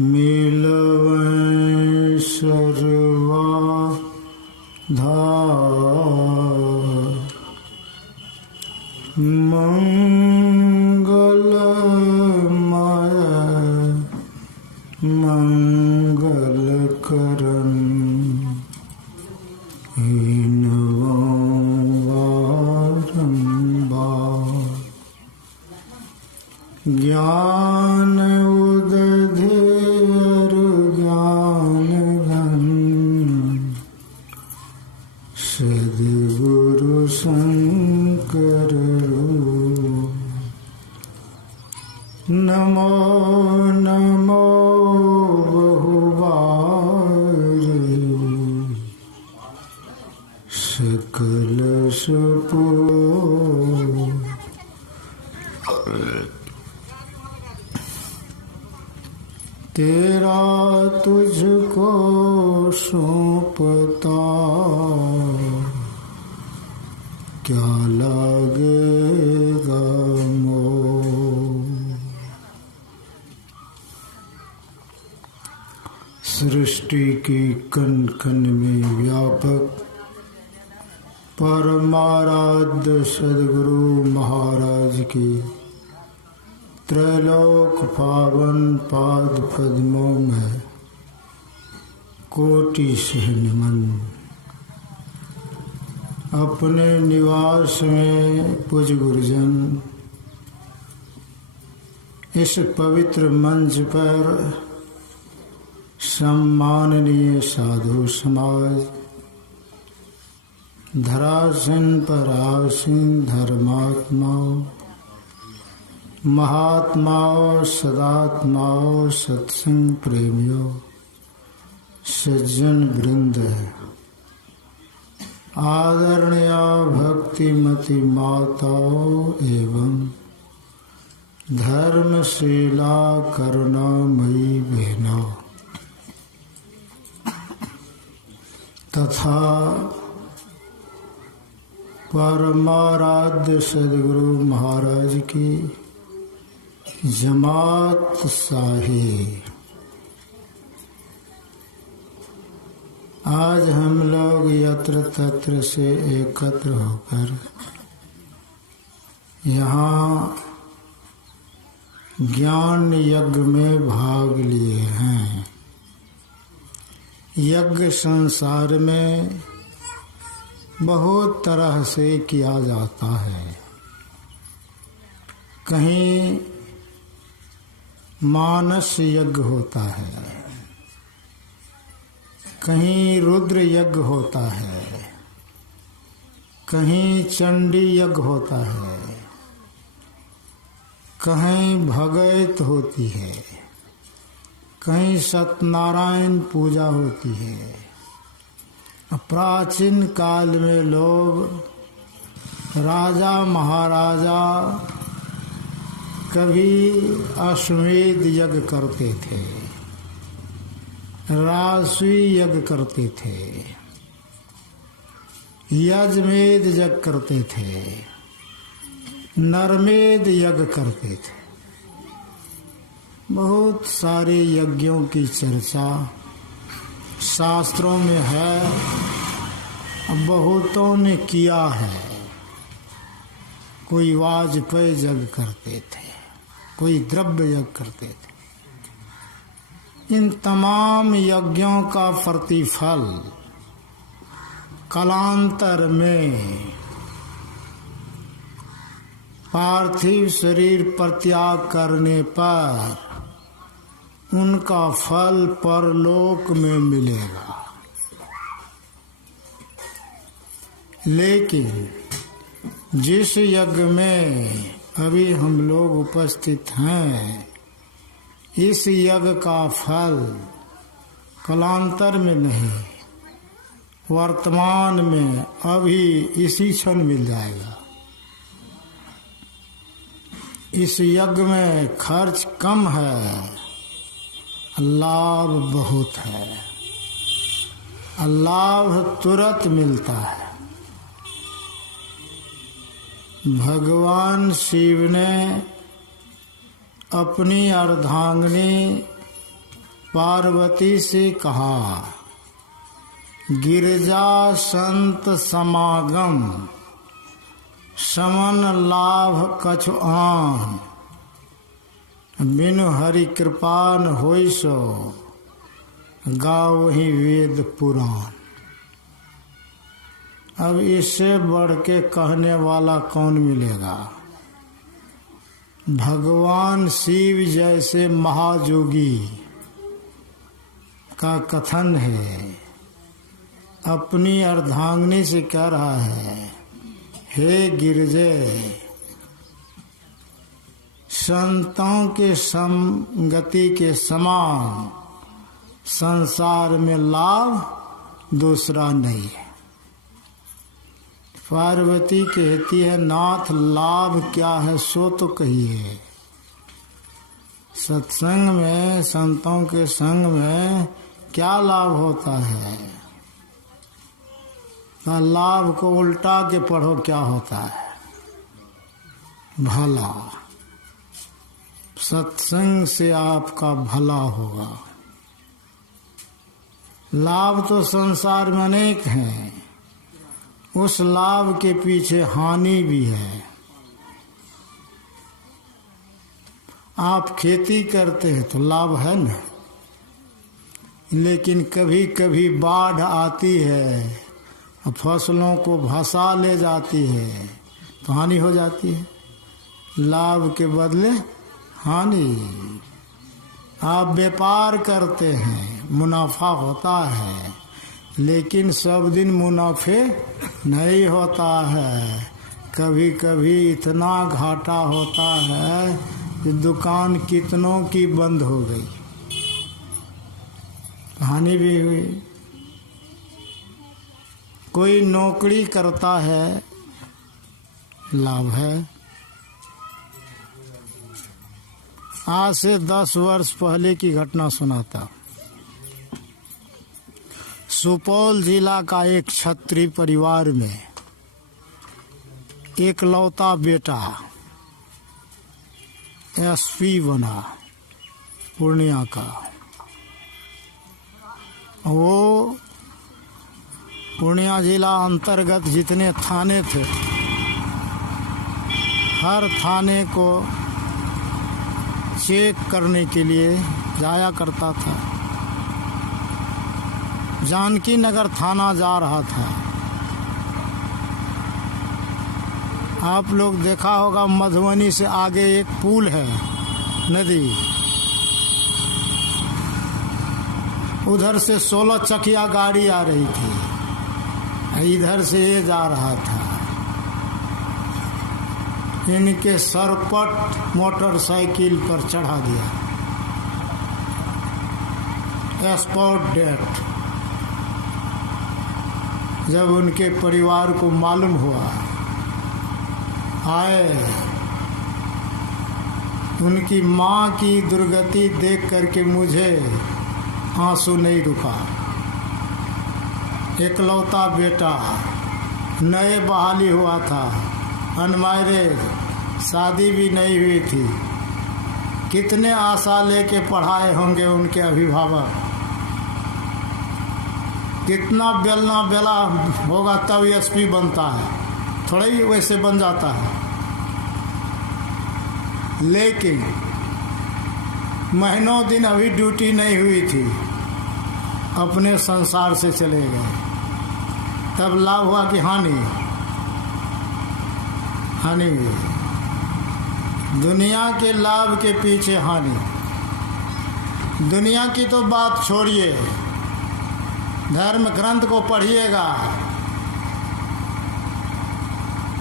मिलवै सर्वाधार मंगलमय मंगलकरण ज्ञान उदधेर ज्ञान घन सद्गुरु शंकर नमो नमो बहुबार सकल सुपो तेरा तुझको सौंपता क्या लगेगा मोह। सृष्टि की कण कण में व्यापक परमाराध्य सद्गुरु महाराज की त्रैलोक पावन पाद पद्मों में कोटि से नमन। अपने निवास में पूज्य गुरुजन इस पवित्र मंच पर सम्माननीय साधु समाज, धरासीन पर आसीन धर्मात्माओं, महात्माओं, सदात्माओं, सत्संग प्रेमियों, सज्जन वृंद है, आदरणीय भक्तिमती माताओं एवं धर्मशीला करुणामयी बहनों तथा परमाराध्य सद्गुरु महाराज की जमात साही। आज हम लोग यत्र तत्र से एकत्र होकर यहाँ ज्ञान यज्ञ में भाग लिए हैं। यज्ञ संसार में बहुत तरह से किया जाता है। कहीं मानस यज्ञ होता है, कहीं रुद्र यज्ञ होता है, कहीं चंडी यज्ञ होता है, कहीं भगैत होती है, कहीं सत्यनारायण पूजा होती है। प्राचीन काल में लोग राजा महाराजा कभी अश्वमेध यज्ञ करते थे, राजसूय यज्ञ करते थे, यजमेध यज्ञ करते थे, नरमेध यज्ञ करते थे। बहुत सारे यज्ञों की चर्चा शास्त्रों में है, बहुतों ने किया है। कोई वाजपेय यज्ञ करते थे, कोई द्रव्य यज्ञ करते थे। इन तमाम यज्ञों का प्रतिफल कालांतर में पार्थिव शरीर पर त्याग करने पर उनका फल परलोक में मिलेगा। लेकिन जिस यज्ञ में अभी हम लोग उपस्थित हैं, इस यज्ञ का फल कालांतर में नहीं, वर्तमान में अभी इसी क्षण मिल जाएगा। इस यज्ञ में खर्च कम है, लाभ बहुत है। लाभ तुरंत मिलता है। भगवान शिव ने अपनी अर्धांगिनी पार्वती से कहा, गिरजा संत समागम, समन लाभ कछु आन, बिनु हरि कृपान होई सो, गाओ ही वेद पुराण। अब इससे बढ़ के कहने वाला कौन मिलेगा। भगवान शिव जैसे महायोगी का कथन है, अपनी अर्धांगिनी से कह रहा है, हे गिरजे, संतों के संगति के समान संसार में लाभ दूसरा नहीं है। पार्वती कहती है, नाथ लाभ क्या है सो तो कहिए। सत्संग में, संतों के संग में क्या लाभ होता है। तो लाभ को उल्टा के पढ़ो, क्या होता है, भला। सत्संग से आपका भला होगा। लाभ तो संसार में अनेक हैं, उस लाभ के पीछे हानि भी है। आप खेती करते हैं तो लाभ है न, लेकिन कभी कभी बाढ़ आती है, फसलों को भसा ले जाती है तो हानि हो जाती है। लाभ के बदले हानि। आप व्यापार करते हैं, मुनाफा होता है, लेकिन सब दिन मुनाफे नहीं होता है। कभी कभी इतना घाटा होता है कि दुकान कितनों की बंद हो गई, हानि भी हुई। कोई नौकरी करता है, लाभ है। आज से 10 वर्ष पहले की घटना सुनाता। सुपौल जिला का एक क्षत्रिय परिवार में एक लौता बेटा एसपी बना, पूर्णिया का। वो पूर्णिया जिला अंतर्गत जितने थाने थे, हर थाने को चेक करने के लिए जाया करता था। जानकी नगर थाना जा रहा था। आप लोग देखा होगा, मधुबनी से आगे एक पुल है, नदी, उधर से 16 चकिया गाड़ी आ रही थी, इधर से ये जा रहा था। इनके सरपट मोटरसाइकिल पर चढ़ा दिया, स्पॉट डेथ। जब उनके परिवार को मालूम हुआ, आए, उनकी माँ की दुर्गति देख करके मुझे आंसू नहीं रुका। एकलौता बेटा, नए बहाली हुआ था, अनमैरिड, शादी भी नहीं हुई थी। कितने आशा लेके पढ़ाए होंगे उनके अभिभावक, कितना बेलना बेला होगा तब एसपी बनता है, थोड़ा ही वैसे बन जाता है। लेकिन महीनों दिन अभी ड्यूटी नहीं हुई थी, अपने संसार से चले गए। तब लाभ हुआ कि हानि हुई। दुनिया के लाभ के पीछे हानि। दुनिया की तो बात छोड़िए, धर्म ग्रंथ को पढ़िएगा।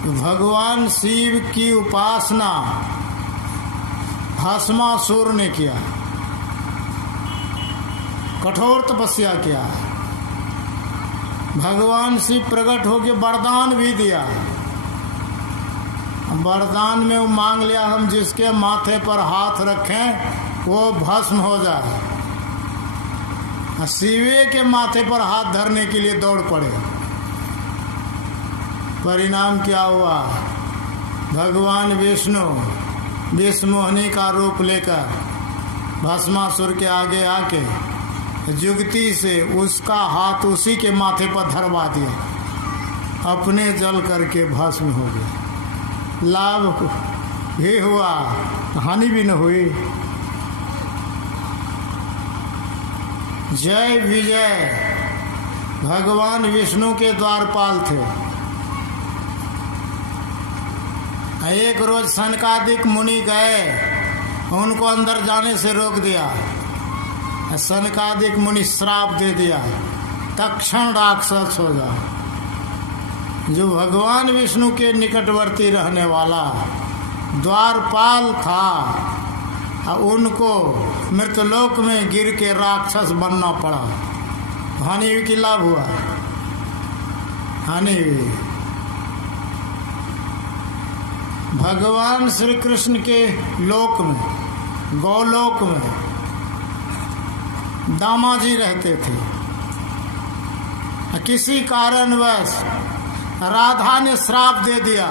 भगवान शिव की उपासना भस्मासुर ने किया, कठोर तपस्या किया। भगवान शिव प्रकट होकर वरदान भी दिया। वरदान में वो मांग लिया, हम जिसके माथे पर हाथ रखें वो भस्म हो जाए। शिवे के माथे पर हाथ धरने के लिए दौड़ पड़े। परिणाम क्या हुआ? भगवान विष्णु विष मोहिनी का रूप लेकर भस्मासुर के आगे आके जुगती से उसका हाथ उसी के माथे पर धरवा दिया, अपने जल करके भस्म हो गया। लाभ भी हुआ, हानि भी न हुई। जय विजय भगवान विष्णु के द्वारपाल थे। एक रोज सनकादिक मुनि गए, उनको अंदर जाने से रोक दिया। सनकादिक मुनि श्राप दे दिया, तत्क्षण राक्षस हो जाओ। जो भगवान विष्णु के निकटवर्ती रहने वाला द्वारपाल था, उनको मृतलोक में गिर के राक्षस बनना पड़ा। हानि हुई कि लाभ हुआ? हानि हुई। भगवान श्री कृष्ण के लोक में, गौलोक में दामाजी रहते थे। किसी कारणवश राधा ने श्राप दे दिया,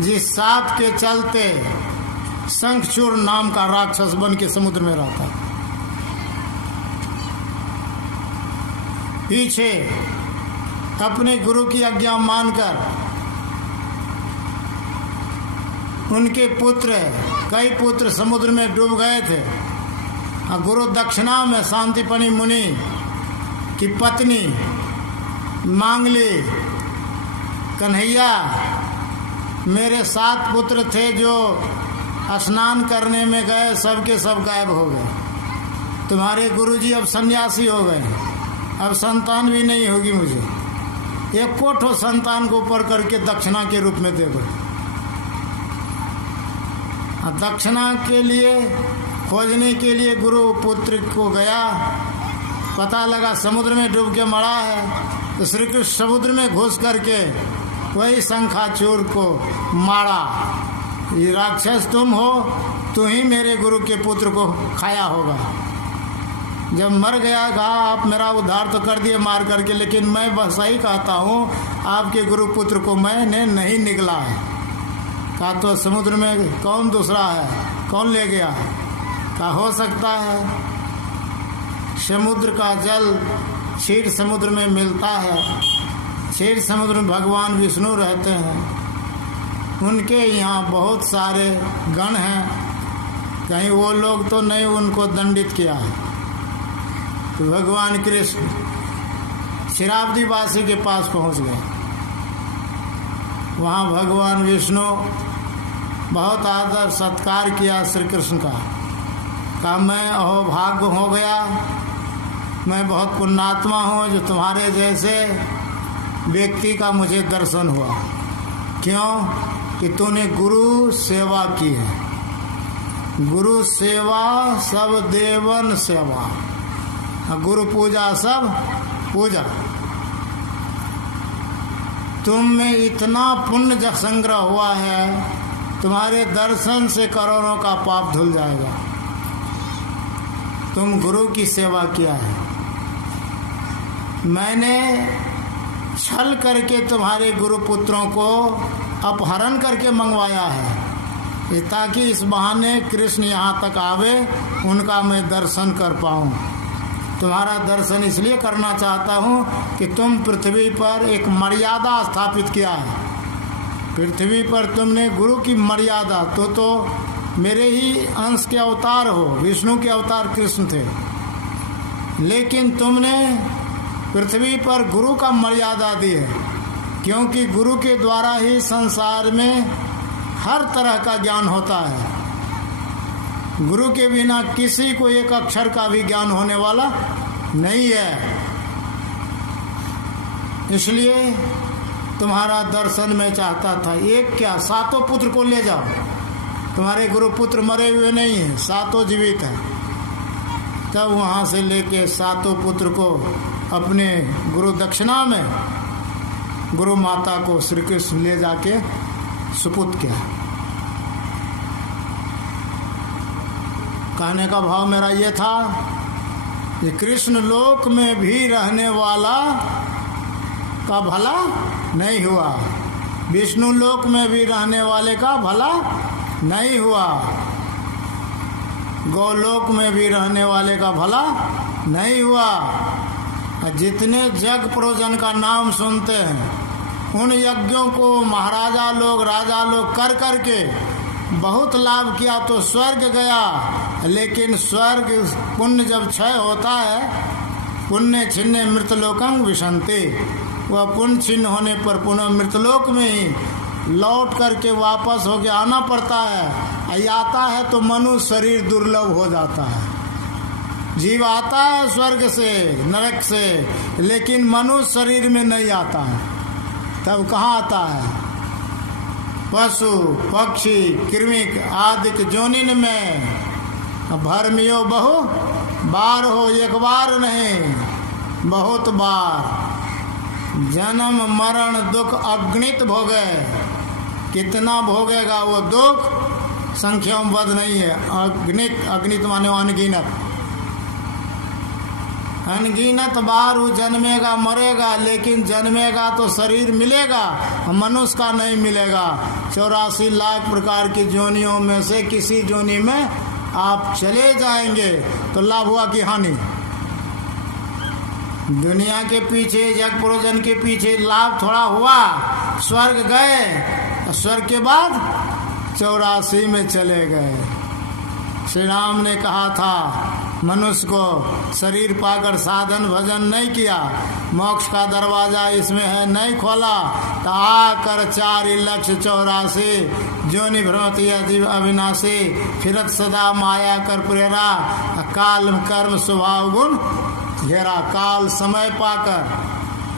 जिस श्राप के चलते शंखचूड़ नाम का राक्षस बन के समुद्र में रहता। पीछे अपने गुरु की आज्ञा मानकर उनके पुत्र, कई पुत्र समुद्र में डूब गए थे। गुरु दक्षिणा में शांतिपनि मुनि की पत्नी मांग ली, कन्हैया मेरे 7 पुत्र थे जो स्नान करने में गए, सबके सब गायब हो गए। तुम्हारे गुरुजी अब सन्यासी हो गए, अब संतान भी नहीं होगी मुझे। एक कोठो संतान को ऊपर करके दक्षिणा के रूप में दे दो। दक्षिणा के लिए खोजने के लिए गुरु पुत्र को गया, पता लगा समुद्र में डूब के मरा है। तो श्री कृष्ण समुद्र में घुस करके वही शंखाचूर को मारा। ये राक्षस तुम हो, तू ही मेरे गुरु के पुत्र को खाया होगा। जब मर गया कहा आप मेरा उद्धार तो कर दिए मार करके, लेकिन मैं बस सही कहता हूँ आपके गुरु पुत्र को मैंने नहीं निकला है। कहा तो समुद्र में कौन दूसरा है, कौन ले गया? का हो सकता है समुद्र का जल क्षीर समुद्र में मिलता है। क्षीर समुद्र में भगवान विष्णु रहते हैं, उनके यहाँ बहुत सारे गण हैं, कहीं वो लोग तो नहीं उनको दंडित किया है। तो भगवान कृष्ण क्षीराब्दी वासी के पास पहुँच गए। वहाँ भगवान विष्णु बहुत आदर सत्कार किया श्री कृष्ण का। कहा मैं अहोभाग्य हो गया, मैं बहुत पुण्यात्मा हूँ जो तुम्हारे जैसे व्यक्ति का मुझे दर्शन हुआ। क्यों? कि तूने गुरु सेवा की है। गुरु सेवा सब देवन सेवा, गुरु पूजा सब पूजा। तुम में इतना पुण्य संग्रह हुआ है, तुम्हारे दर्शन से करोड़ों का पाप धुल जाएगा। तुम गुरु की सेवा किया है। मैंने छल करके तुम्हारे गुरु पुत्रों को अपहरण करके मंगवाया है, ताकि इस बहाने कृष्ण यहाँ तक आवे, उनका मैं दर्शन कर पाऊँ। तुम्हारा दर्शन इसलिए करना चाहता हूँ कि तुम पृथ्वी पर एक मर्यादा स्थापित किया है। पृथ्वी पर तुमने गुरु की मर्यादा, तो मेरे ही अंश के अवतार हो, विष्णु के अवतार कृष्ण थे, लेकिन तुमने पृथ्वी पर गुरु का मर्यादा दी है, क्योंकि गुरु के द्वारा ही संसार में हर तरह का ज्ञान होता है। गुरु के बिना किसी को एक अक्षर का भी ज्ञान होने वाला नहीं है। इसलिए तुम्हारा दर्शन मैं चाहता था। एक क्या, 7 पुत्र को ले जाओ। तुम्हारे गुरु पुत्र मरे हुए नहीं हैं, 7 जीवित हैं। तब वहाँ से लेके 7 पुत्र को अपने गुरु दक्षिणा में गुरु माता को श्री कृष्ण ले जाके सुपुत किया। कहने का भाव मेरा ये था कि कृष्ण लोक में भी रहने वाला का भला नहीं हुआ, विष्णु लोक में भी रहने वाले का भला नहीं हुआ। गोलोक में भी रहने वाले का भला नहीं हुआ। जितने जग प्रोजन का नाम सुनते हैं उन यज्ञों को महाराजा लोग राजा लोग कर करके बहुत लाभ किया तो स्वर्ग गया, लेकिन स्वर्ग पुण्य जब क्षय होता है, पुण्य छिन्ने मृतलोकं विशन्ति, वह पुण्य छिन्न होने पर पुनः मृतलोक में ही लौट करके वापस होके आना पड़ता है। आता है तो मनुष्य शरीर दुर्लभ हो जाता है। जीव आता है स्वर्ग से नरक से, लेकिन मनुष्य शरीर में नहीं आता है। तब कहाँ आता है? पशु पक्षी कृमिक आदि जोनिन में। भरमियो बहु बार हो, एक बार नहीं बहुत बार। जन्म मरण दुख अगणित भोगे, कितना भोगेगा वो दुख संख्या में बद नहीं है। अगणित, अगणित माने अनगिनत, अनगिनत बार वो जन्मेगा मरेगा, लेकिन जन्मेगा तो शरीर मिलेगा, मनुष्य का नहीं मिलेगा। 84 लाख प्रकार की जोनियों में से किसी जोनी में आप चले जाएंगे तो लाभ हुआ कि हानि? दुनिया के पीछे जग प्रोजन के पीछे लाभ थोड़ा हुआ, स्वर्ग गए, स्वर्ग के बाद 84 में चले गए। श्री राम ने कहा था मनुष्य को शरीर पाकर साधन भजन नहीं किया, मोक्ष का दरवाजा इसमें है नहीं खोला, तो आकर 4,84,84 जोनि भ्रमति अजीव अविनाशी, फिरत सदा माया कर प्रेरा, काल कर्म स्वभाव गुण घेरा। काल समय पाकर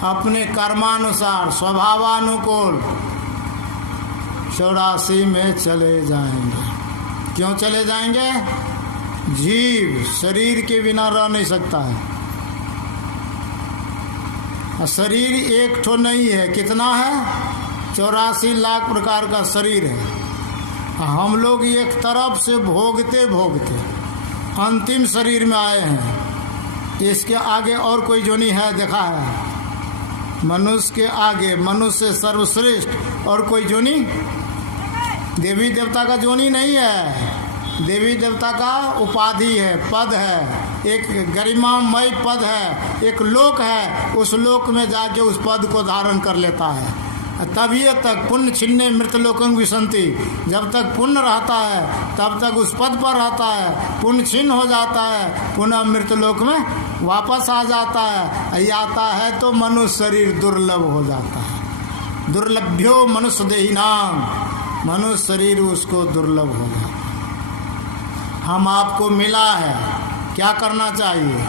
अपने कर्मानुसार स्वभावानुकूल 84 में चले जाएंगे। क्यों चले जाएंगे? जीव शरीर के बिना रह नहीं सकता है। शरीर एक ठो नहीं है, कितना है? 84 लाख प्रकार का शरीर है। हम लोग एक तरफ से भोगते भोगते अंतिम शरीर में आए हैं। इसके आगे और कोई जोनी है? देखा है मनुष्य के आगे, मनुष्य से सर्वश्रेष्ठ और कोई जोनी? देवी देवता का जोनी नहीं है। देवी देवता का उपाधि है, पद है, एक गरिमामय पद है, एक लोक है। उस लोक में जाके उस पद को धारण कर लेता है। तभी तक पुण्य छिन्ने मृतलोकं विशन्ति, जब तक पुण्य रहता है तब तक उस पद पर रहता है। पुण्य छिन्न हो जाता है, पुनः मृतलोक में वापस आ जाता है। आता है तो मनुष्य शरीर दुर्लभ हो जाता है। दुर्लभ्यो मनुष्य देहिनाम, मनुष्य शरीर उसको दुर्लभ हो जाता है। हम आपको मिला है, क्या करना चाहिए?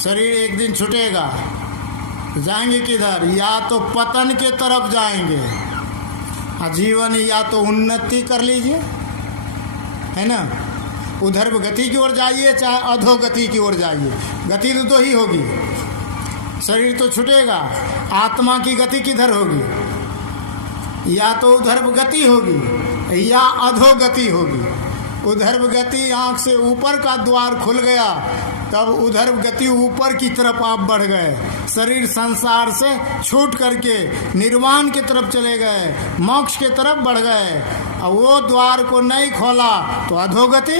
शरीर एक दिन छूटेगा, जाएंगे किधर? या तो पतन के तरफ जाएंगे। जीवन या तो उन्नति कर लीजिए, है ना, उधर गति की ओर जाइए, चाहे अधोगति की ओर जाइए। गति तो दो ही होगी, शरीर तो छूटेगा, आत्मा की गति किधर होगी? या तो उधर गति होगी या अधोगति होगी। उधर गति आँख से ऊपर का द्वार खुल गया, तब उधर गति ऊपर की तरफ आप बढ़ गए। शरीर संसार से छूट करके निर्वाण की तरफ चले गए, मोक्ष की तरफ बढ़ गए। और वो द्वार को नहीं खोला तो अधोगति,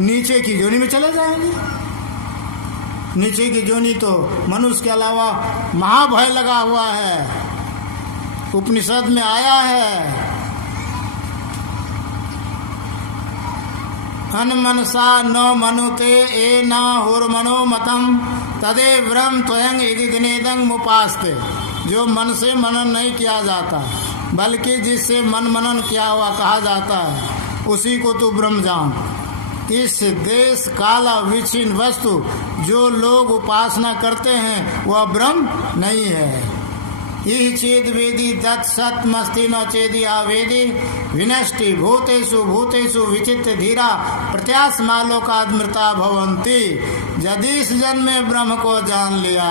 नीचे की जोनी में चले जाएंगे। नीचे की जोनी तो मनुष्य के अलावा महाभय लगा हुआ है, उपनिषद में आया है। अनमनसा न मनुते ए न हुर्मनो मतम तदे व्रम त्वयं इति दिनेदं मुपास्ते। जो मन से मनन नहीं किया जाता, बल्कि जिससे मन मनन किया हुआ कहा जाता है, उसी को तू ब्रह्म जान। इस देश काल विच्छिन्न वस्तु जो लोग उपासना करते हैं वह ब्रह्म नहीं है। यह चेद वेदी दत्त सत मस्ति न चेदी आवेदी विनष्टि भूतेषु भूतेषु विचित्र धीरा प्रत्यास मालोकादमृता भवंती। यदि इस जन्म में ब्रह्म को जान लिया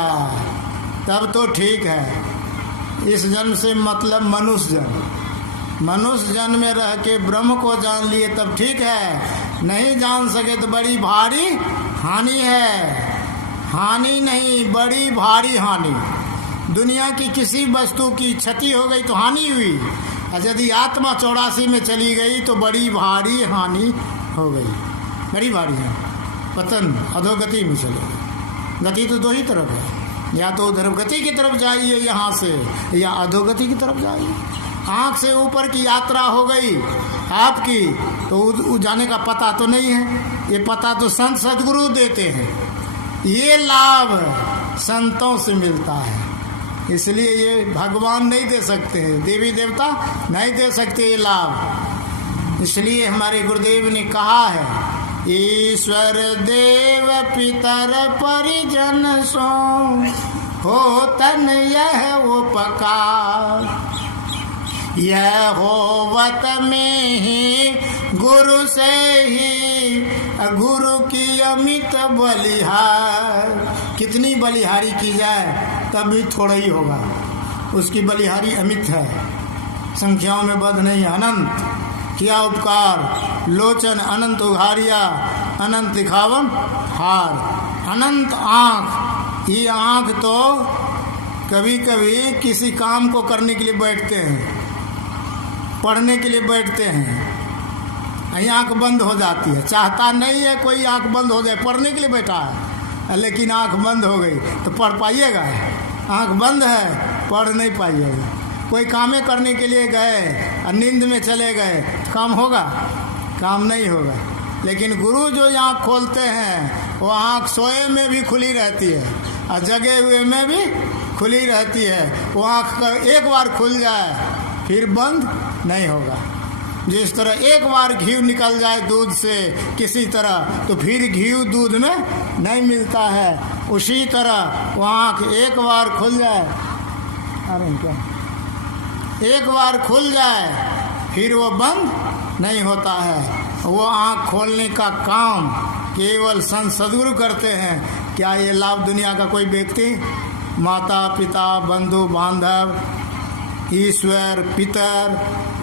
तब तो ठीक है। इस जन्म से मतलब मनुष्य जन्म, मनुष्य जन्म में रह के ब्रह्म को जान लिए तब ठीक है। नहीं जान सके तो बड़ी भारी हानि है। हानि नहीं, बड़ी भारी हानि। दुनिया की किसी वस्तु की क्षति हो गई तो हानि हुई, और यदि आत्मा 84 में चली गई तो बड़ी भारी हानि हो गई। बड़ी भारी है, पतन अधोगति में चलेगा। गति तो दो ही तरफ है, या तो उधर गति की तरफ जाइए यहाँ से, या अधोगति की तरफ जाइए। आँख से ऊपर की यात्रा हो गई आपकी तो जाने का पता तो नहीं है, ये पता तो संत सदगुरु देते हैं। ये लाभ संतों से मिलता है, इसलिए ये भगवान नहीं दे सकते हैं, देवी देवता नहीं दे सकते ये लाभ। इसलिए हमारे गुरुदेव ने कहा है, ईश्वर देव पितर परिजन सो हो तन यह उपकार, यह होवत में ही गुरु से ही गुरु की अमित बलिहार। कितनी बलिहारी की जाए तब भी थोड़ा ही होगा, उसकी बलिहारी अमित है, संख्याओं में बद नहीं, अनंत किया उपकार। लोचन अनंत उघारिया, अनंत दिखावन हार। अनंत आँख, ये आँख तो कभी कभी किसी काम को करने के लिए बैठते हैं, पढ़ने के लिए बैठते हैं, आँख बंद हो जाती है। चाहता नहीं है कोई आँख बंद हो जाए, पढ़ने के लिए बैठा है लेकिन आँख बंद हो गई तो पढ़ पाइएगा? आँख बंद है, पढ़ नहीं पाइएगा। कोई कामें करने के लिए गए और नींद में चले गए तो काम होगा? काम नहीं होगा। लेकिन गुरु जो आँख खोलते हैं वो आँख सोए में भी खुली रहती है और जगे हुए में भी खुली रहती है। वो आँख एक बार खुल जाए फिर बंद नहीं होगा। जिस तरह एक बार घी निकल जाए दूध से किसी तरह तो फिर घी दूध में नहीं मिलता है, उसी तरह वो आँख एक बार खुल जाए, अरे क्या, एक बार खुल जाए फिर वो बंद नहीं होता है। वो आँख खोलने का काम केवल संत सदगुरु करते हैं। क्या ये लाभ दुनिया का कोई व्यक्ति, माता पिता बंधु बांधव ईश्वर पितर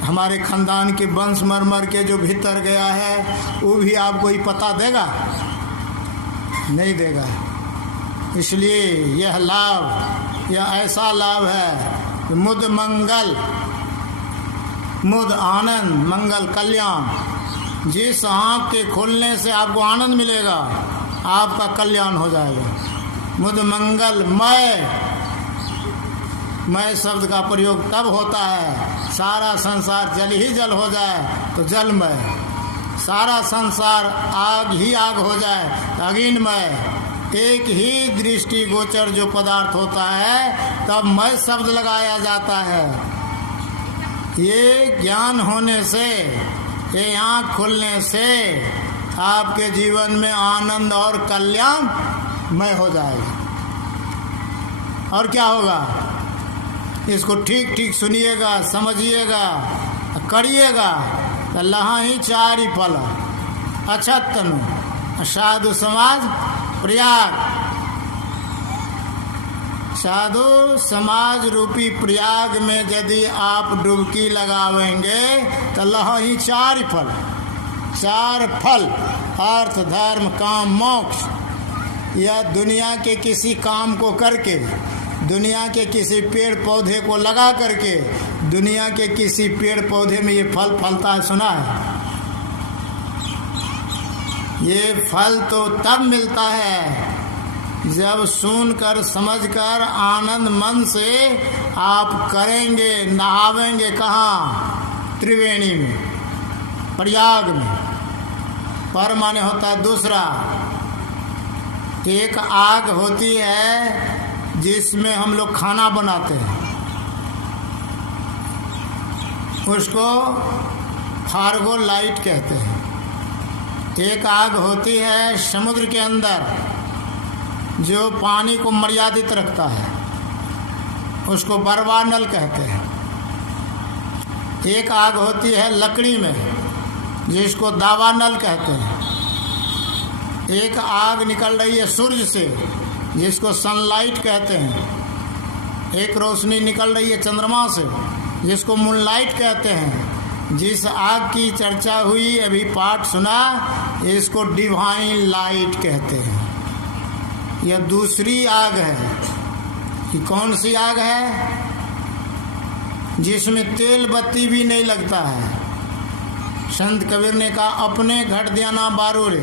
हमारे खानदान के वंश मर के जो भीतर गया है वो भी आपको ही पता देगा? नहीं देगा। इसलिए यह लाभ, यह ऐसा लाभ है कि मुद मंगल, मुद आनंद, मंगल कल्याण। जिस आँख के खोलने से आपको आनंद मिलेगा आपका कल्याण हो जाएगा। मुद मंगल मैं शब्द का प्रयोग तब होता है सारा संसार जल ही जल हो जाए तो जलमय, सारा संसार आग ही आग हो जाए तो अग्निमय। एक ही दृष्टि गोचर जो पदार्थ होता है तब मय शब्द लगाया जाता है। ये ज्ञान होने से, ये आँख खुलने से आपके जीवन में आनंद और कल्याण मय हो जाएगा। और क्या होगा? इसको ठीक ठीक सुनिएगा, समझिएगा, करिएगा तो लहा ही चारि फल। अच्छा तनु साधु समाज प्रयाग, साधु समाज रूपी प्रयाग में यदि आप डुबकी लगावेंगे तो लहा ही चार फल, चार फल अर्थ धर्म काम मोक्ष। यह दुनिया के किसी काम को करके, दुनिया के किसी पेड़ पौधे को लगा करके, दुनिया के किसी पेड़ पौधे में ये फल फलता है सुना है? ये फल तो तब मिलता है जब सुनकर समझकर आनंद मन से आप करेंगे, नहावेंगे। कहाँ? त्रिवेणी में, प्रयाग में। पर माने होता है दूसरा। एक आग होती है जिसमें हम लोग खाना बनाते हैं, उसको फार्गो लाइट कहते हैं। एक आग होती है समुद्र के अंदर जो पानी को मर्यादित रखता है, उसको बरवानल कहते हैं। एक आग होती है लकड़ी में जिसको दावानल कहते हैं। एक आग निकल रही है सूर्य से जिसको सनलाइट कहते हैं। एक रोशनी निकल रही है चंद्रमा से जिसको मूनलाइट कहते हैं। जिस आग की चर्चा हुई अभी पाठ सुना, इसको डिवाइन लाइट कहते हैं। यह दूसरी आग है। कि कौन सी आग है? जिसमें तेल बत्ती भी नहीं लगता है, संत कबीर ने कहा अपने घट दिया ना बारो रे।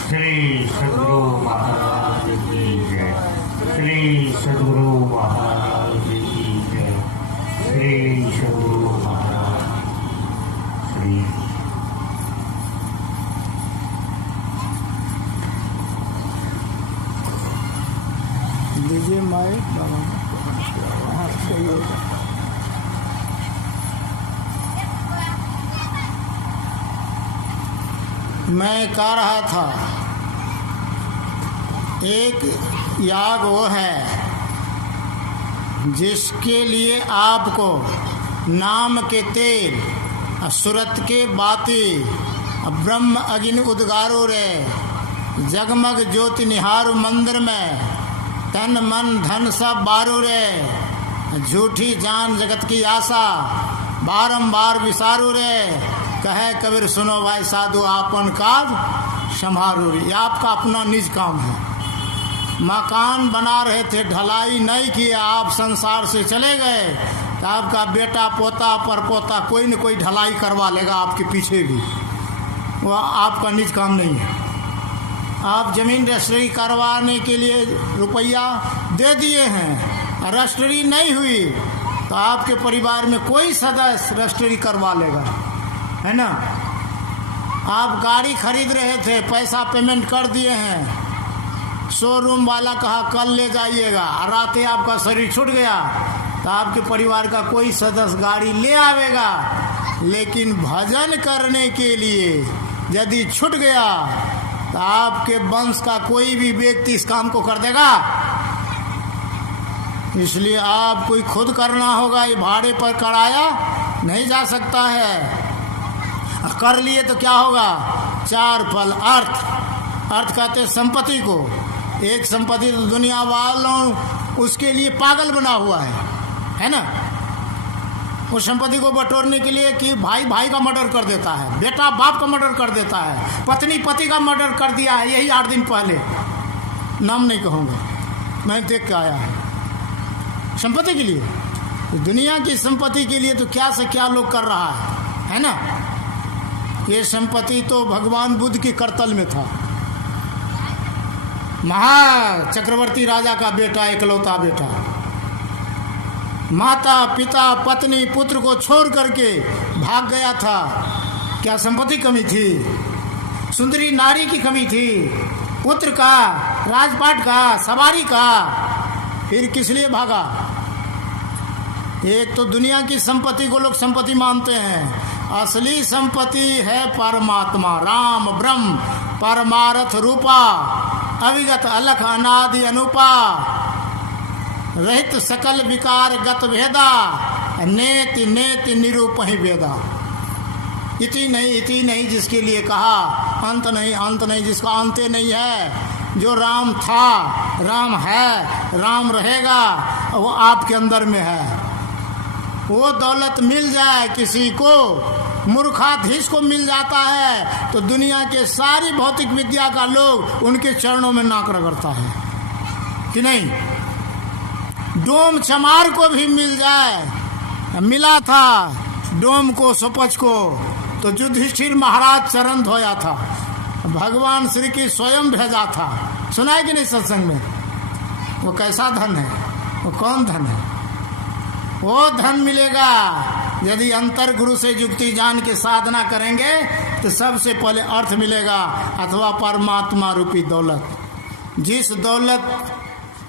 श्री सद्गुरु महाराज की जय। श्री सद्गुरु महाराज की जय। श्री सद्गुरु महाराज श्री। दीजिए माइक बाबा, हाँ सही होगा। मैं कह रहा था एक याग वो है जिसके लिए आपको नाम के तेल, सुरत के बाती, ब्रह्म अग्नि उद्गारो रे, जगमग ज्योति निहारो मंदिर में, तन मन धन सब बारो रे, झूठी जान जगत की आशा, बारंबार विसारो रे, कहे कबीर सुनो भाई साधु आपन काज संभारो रे। ये आपका अपना निज काम है। मकान बना रहे थे, ढलाई नहीं किया, आप संसार से चले गए तो आपका बेटा पोता परपोता कोई न कोई ढलाई करवा लेगा आपके पीछे भी, वो आपका निज काम नहीं है। आप जमीन रजिस्ट्री करवाने के लिए रुपया दे दिए हैं, रजिस्ट्री नहीं हुई तो आपके परिवार में कोई सदस्य रजिस्ट्री करवा लेगा, है ना। आप गाड़ी खरीद रहे थे, पैसा पेमेंट कर दिए हैं, शोरूम वाला कहा कल ले जाइएगा, रात ही आपका शरीर छूट गया तो आपके परिवार का कोई सदस्य गाड़ी ले आवेगा, लेकिन भजन करने के लिए यदि छूट गया तो आपके वंश का कोई भी व्यक्ति इस काम को कर देगा। इसलिए आपको ही खुद करना होगा, ये भाड़े पर कराया नहीं जा सकता है। कर लिए तो क्या होगा, चार फल। अर्थ कहते संपत्ति को। एक संपत्ति तो दुनिया वालों उसके लिए पागल बना हुआ है ना। उस संपत्ति को बटोरने के लिए कि भाई भाई का मर्डर कर देता है, बेटा बाप का मर्डर कर देता है, पत्नी पति का मर्डर कर दिया है। यही 8 दिन पहले, नाम नहीं कहूँगा, मैं देख के आया है। संपत्ति के लिए, दुनिया की संपत्ति के लिए तो क्या से क्या लोग कर रहा है ना। ये संपत्ति तो भगवान बुद्ध के करतल में था। महा चक्रवर्ती राजा का बेटा, इकलौता बेटा, माता पिता पत्नी पुत्र को छोड़ करके भाग गया था। क्या संपत्ति कमी थी? सुंदरी नारी की कमी थी, पुत्र का, राजपाट का, सवारी का। फिर किस लिए भागा? एक तो दुनिया की संपत्ति को लोग संपत्ति मानते हैं, असली संपत्ति है परमात्मा, राम ब्रह्म परमार्थ रूपा, अविगत अलख अनादि अनुपा, रहित सकल विकार गत भेदा, नेति नेति निरूपहि वेदा। इति नहीं जिसके लिए कहा, अंत नहीं जिसका अंत नहीं है। जो राम था, राम है, राम रहेगा, वो आपके अंदर में है। वो दौलत मिल जाए किसी को, मूर्खाधीश को मिल जाता है तो दुनिया के सारी भौतिक विद्या का लोग उनके चरणों में नाक रगड़ता है कि नहीं। डोम चमार को भी मिल जाए, मिला था डोम को सपच को, तो युधिष्ठिर महाराज चरण धोया था, भगवान श्री की स्वयं भेजा था। सुना है कि नहीं सत्संग में? वो कैसा धन है, वो कौन धन है? वो धन मिलेगा यदि अंतर गुरु से युक्ति जान के साधना करेंगे तो सबसे पहले अर्थ मिलेगा, अथवा परमात्मा रूपी दौलत। जिस दौलत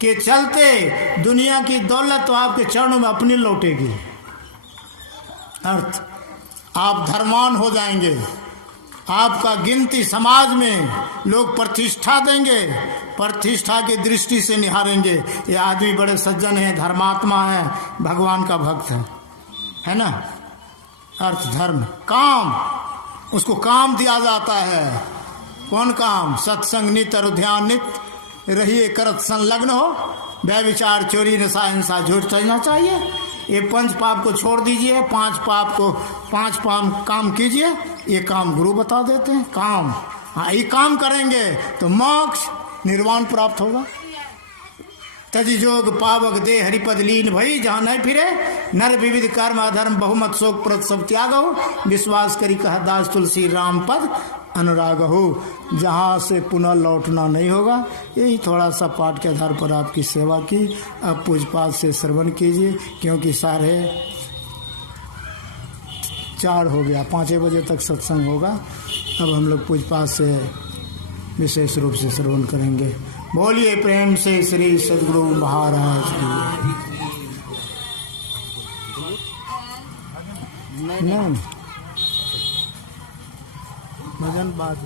के चलते दुनिया की दौलत तो आपके चरणों में अपनी लौटेगी। अर्थ, आप धर्मान हो जाएंगे, आपका गिनती समाज में लोग प्रतिष्ठा देंगे, प्रतिष्ठा की दृष्टि से निहारेंगे, ये आदमी बड़े सज्जन है, धर्मात्मा है, भगवान का भक्त है ना। अर्थ, धर्म, काम, उसको काम दिया जाता है। कौन काम? सत्संग नित और ध्यान नित रहिए करत संलग्न हो, व्यभिचार चोरी नशा हिंसा झूठ चलना चाहिए। ये 5 पाप को छोड़ दीजिए, 5 पाप को 5 काम कीजिए। ये काम गुरु बता देते हैं। काम हाँ, ये काम करेंगे तो मोक्ष निर्वाण प्राप्त होगा। तज जोग पावक दे हरिपद लीन भई, जहाँ नहीं फिरे नर विविध कर्म अधर्म बहुमत शोक प्रत सब त्याग हो, विश्वास करी कह दास तुलसी राम पद अनुराग हो, जहाँ से पुनः लौटना नहीं होगा। यही थोड़ा सा पाठ के आधार पर आपकी सेवा की। अब पूजपाठ से श्रवण कीजिए, क्योंकि 4:30 हो गया, 5 बजे तक सत्संग होगा। अब हम लोग पूजपाठ से विशेष रूप से श्रवण करेंगे। बोलिए प्रेम से श्री सद्गुरु महाराज की। नहीं भजन बाद